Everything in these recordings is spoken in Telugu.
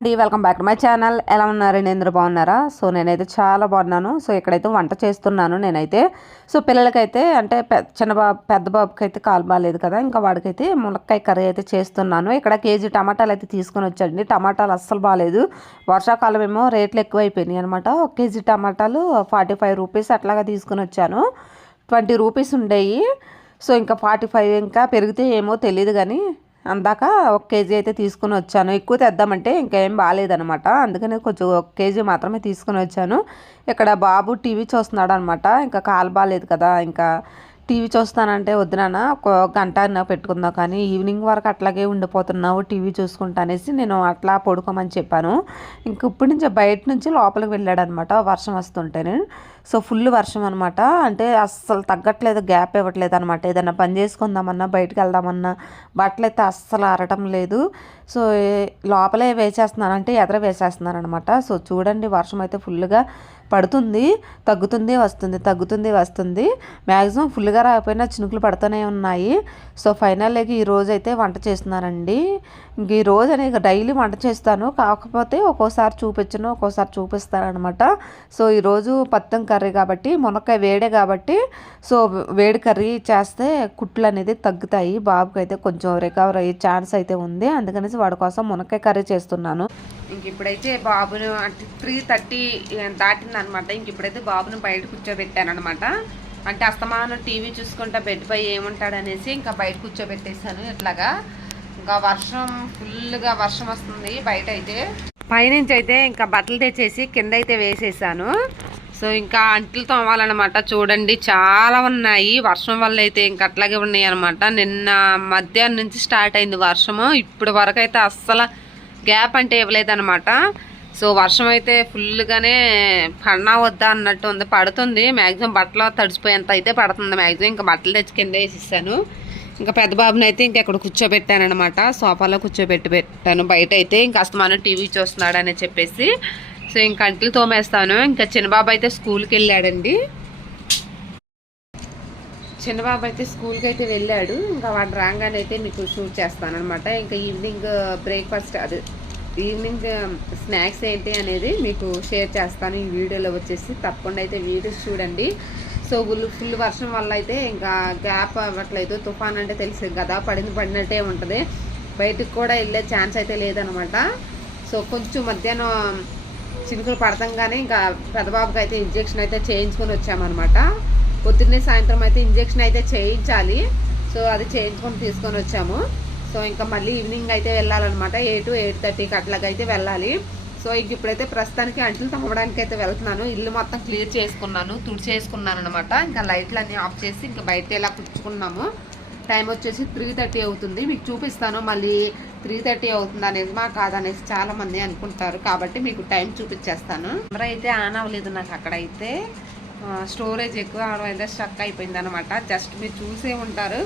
Welcome back to my channel. ఎలా ఉన్నారండి? అందరూ బాగున్నారా? సో నేనైతే చాలా బాగున్నాను. సో ఇక్కడైతే వంట చేస్తున్నాను నేనైతే. సో పిల్లలకైతే అంటే పెద్ద బాబుకి అయితే కాలు బాగాలేదు కదా, ఇంకా వాడికైతే మునక్కాయ కర్రీ అయితే చేస్తున్నాను. ఇక్కడ కేజీ టమాటాలు అయితే తీసుకొని వచ్చండి. టమాటాలు అస్సలు బాగాలేదు, వర్షాకాలం ఏమో రేట్లు ఎక్కువైపోయినాయి అనమాట. ఒక కేజీ టమాటాలు 45 రూపీస్ అట్లాగా తీసుకొని వచ్చాను. 20 రూపీస్ ఉండేవి. సో ఇంకా 45 ఇంకా పెరిగితే ఏమో తెలియదు కానీ అందాక 1 కేజీ అయితే తీసుకుని వచ్చాను. ఎక్కువ తెద్దామంటే ఇంకేం బాగాలేదనమాట, అందుకని కొంచెం 1 కేజీ మాత్రమే తీసుకుని వచ్చాను. ఇక్కడ బాబు టీవీ చూస్తున్నాడు అనమాట. ఇంకా కాలు బాగాలేదు కదా, ఇంకా టీవీ చూస్తానంటే వద్దునా ఒక గంట పెట్టుకుందాం, కానీ ఈవినింగ్ వరకు అట్లాగే ఉండిపోతున్నావు టీవీ చూసుకుంటా అనేసి నేను అట్లా పడుకోమని చెప్పాను. ఇంక ఇప్పటి నుంచి బయట నుంచి లోపలికి వెళ్ళాడు అనమాట వర్షం వస్తుంటేనే. సో ఫుల్ వర్షం అనమాట, అంటే అస్సలు తగ్గట్లేదు, గ్యాప్ ఇవ్వట్లేదు అనమాట. ఏదైనా పని చేసుకుందామన్నా బయటకు వెళ్దామన్నా బట్టలు అయితే అస్సలు ఆరటం లేదు. సో లోపలే వేసేస్తున్నాను, అంటే ఎదర వేసేస్తున్నాను అనమాట. సో చూడండి వర్షం అయితే ఫుల్గా పడుతుంది, తగ్గుతుంది వస్తుంది, తగ్గుతుంది వస్తుంది. మ్యాక్సిమం ఫుల్గా రాకపోయినా చినుకులు పడుతూనే ఉన్నాయి. సో ఫైనల్గా ఈరోజు అయితే వంట చేస్తున్నానండి. ఇంక ఈరోజు అని డైలీ వంట చేస్తాను, కాకపోతే ఒక్కోసారి చూపించను ఒక్కోసారి చూపిస్తాను అనమాట. సో ఈరోజు పత్తం కర్రీ కాబట్టి, మునక్కాయ వేడే కాబట్టి, సో వేడి కర్రీ చేస్తే కుట్లు అనేది తగ్గుతాయి. బాబుకి అయితే కొంచెం రికవర్ అయ్యే ఛాన్స్ అయితే ఉంది, అందుకనేసి వాడి కోసం మునక్కాయ కర్రీ చేస్తున్నాను. ఇంక ఇప్పుడైతే బాబును అంటే 3:30 దాటిందనమాట. ఇంక ఇప్పుడైతే బాబును బయట కూర్చోబెట్టాను అనమాట. అంటే అస్తమానం టీవీ చూసుకుంటా బెడ్ పై ఏముంటాడనేసి ఇంకా బయట కూర్చోబెట్టేసాను. ఇట్లాగా ఇంకా ఫుల్గా వర్షం వస్తుంది బయట అయితే. పైనుంచి అయితే ఇంకా బట్టలు తెచ్చేసి కింద అయితే వేసేసాను. సో ఇంకా అంట్లు తోమాలన్నమాట. చూడండి చాలా ఉన్నాయి, వర్షం వల్ల అయితే ఇంకా అట్లాగే ఉన్నాయి అనమాట. నిన్న మధ్యాహ్నం నుంచి స్టార్ట్ అయింది వర్షము, ఇప్పుడు వరకు అయితే అస్సలు గ్యాప్ అంటే ఇవ్వలేదన్నమాట. సో వర్షం అయితే ఫుల్గానే పడినా వద్దా అన్నట్టు ఉంది, పడుతుంది. మ్యాక్సిమం బట్టలు తడిసిపోయేంత అయితే పడుతుంది మ్యాక్సిమం. ఇంకా బట్టలు తెచ్చి కింద వేసేసాను. ఇంకా పెద్ద బాబుని అయితే ఇంకా ఇక్కడ కూర్చోబెట్టాను అనమాట, సోఫాలో పెట్టాను. బయట అయితే ఇంకా అస్తమానం టీవీ చూస్తున్నాడు అని చెప్పేసి సో ఇంక అంట్లు తోమేస్తాను. ఇంకా చిన్నబాబు అయితే స్కూల్కి వెళ్ళాడండి. చిన్నబాబు అయితే స్కూల్కి అయితే వెళ్ళాడు. ఇంకా వాడు రాగానే అయితే మీకు షూట్ చేస్తాను అనమాట. ఇంకా ఈవినింగ్ బ్రేక్ఫాస్ట్ అది ఈవినింగ్ స్నాక్స్ ఏంటి అనేది మీకు షేర్ చేస్తాను ఈ వీడియోలో వచ్చేసి. తప్పకుండా అయితే వీడియోస్ చూడండి. సో ఫుల్ వర్షం వల్ల అయితే ఇంకా గ్యాప్ అవ్వట్లేదు. తుఫాన్ అంటే తెలుసు కదా, పడినట్టే ఉంటుంది. బయటకు కూడా వెళ్ళే ఛాన్స్ అయితే లేదనమాట. సో కొంచెం మధ్యాహ్నం చినుకులు పడతంగానే ఇంకా పెద్దబాబుకి అయితే ఇంజెక్షన్ అయితే చేయించుకొని వచ్చామన్నమాట. పొద్దున్నే సాయంత్రం అయితే ఇంజెక్షన్ అయితే చేయించాలి. సో అది చేయించుకొని తీసుకొని వచ్చాము. సో ఇంకా మళ్ళీ ఈవినింగ్ అయితే వెళ్ళాలన్నమాట. 8 to 8:30కి అట్లాగైతే వెళ్ళాలి. సో ఇంక ఇప్పుడైతే ప్రస్తుతానికి అంట్లు తమ్మడానికి అయితే వెళ్తున్నాను. ఇల్లు మొత్తం క్లియర్ చేసుకున్నాను, తుడిచేసుకున్నాను అనమాట. ఇంకా లైట్లు అన్నీ ఆఫ్ చేసి ఇంకా బయట ఇలా కూర్చుకున్నాము. టైం వచ్చేసి 3:30 అవుతుంది. మీకు చూపిస్తాను మళ్ళీ 3:30 అవుతుంది అనేది మా కాదనేసి చాలామంది అనుకుంటారు, కాబట్టి మీకు టైం చూపించేస్తాను. కెమెరా అయితే ఆన్ అవ్వలేదు నాకు, అక్కడైతే స్టోరేజ్ ఎక్కువ అవడం అయితే స్ట్రక్ అయిపోయింది అనమాట. జస్ట్ మీరు చూసే ఉంటారు.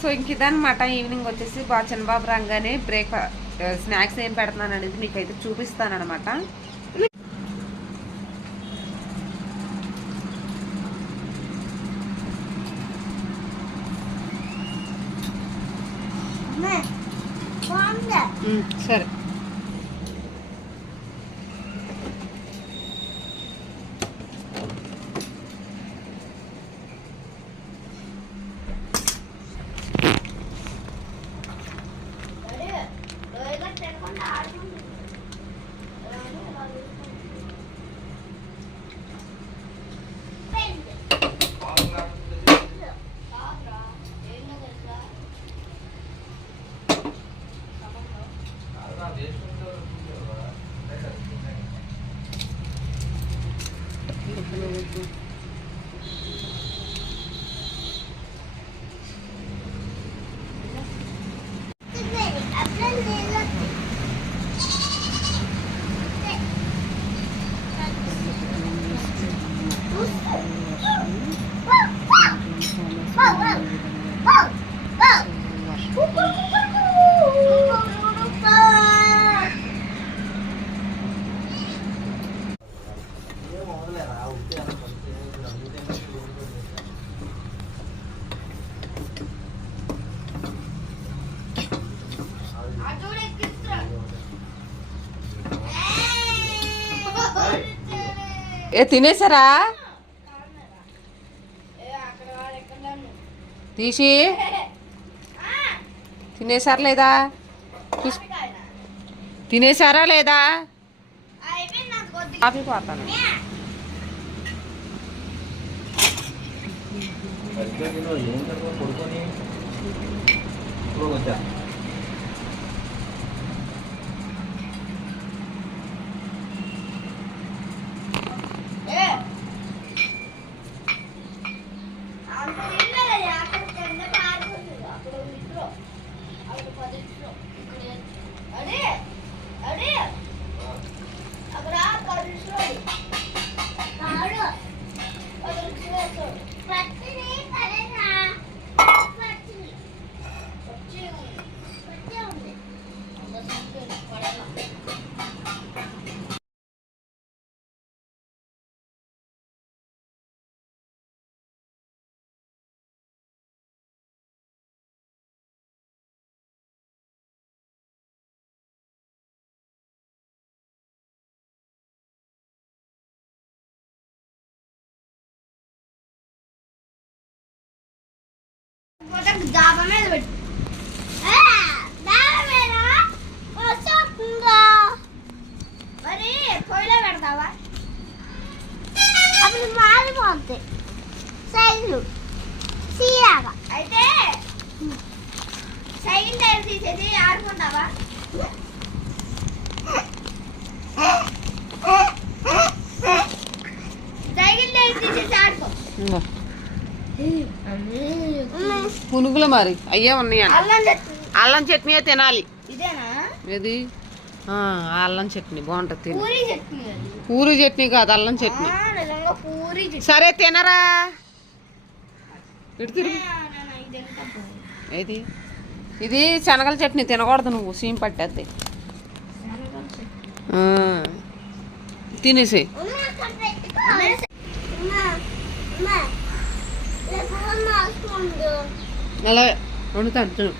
సో ఇంక ఇదనమాట. ఈవినింగ్ వచ్చేసి చిన్నబాబు రాగానే స్నాక్స్ ఏం పెడుతున్నాను అనేది మీకైతే చూపిస్తాను అనమాట. సరే ఏ తినేసారా? తీసి తినేసారా లేదా? తినేసారా లేదా? కాఫీ పోతాను. డాబా మీద పెట్టు. మరి పొయ్యిలో పెడతావా? అప్పుడు మారిపోతాయి సైజులు సీరాగా. అయితే సైకిల్ టైర్ తీసేసి ఆడుకుంటావా? సైకిల్ టైర్ తీసేసి ఆడుకో. పునుగులు మరి అయ్యే ఉన్నాయి. అల్లం చట్నీ తినాలి. ఇదేనా? ఏది? అల్లం చట్నీ బాగుంటుంది. తిని పూరి చట్నీ కాదు, అల్లం చట్నీ. పూరి సరే తినరా. ఇటు తిరుగు. ఏది? ఇది శనగల చట్నీ తినకూడదు నువ్వు, సీమ్ పట్టేద్ది. తినేసి అలా వండుతాడు.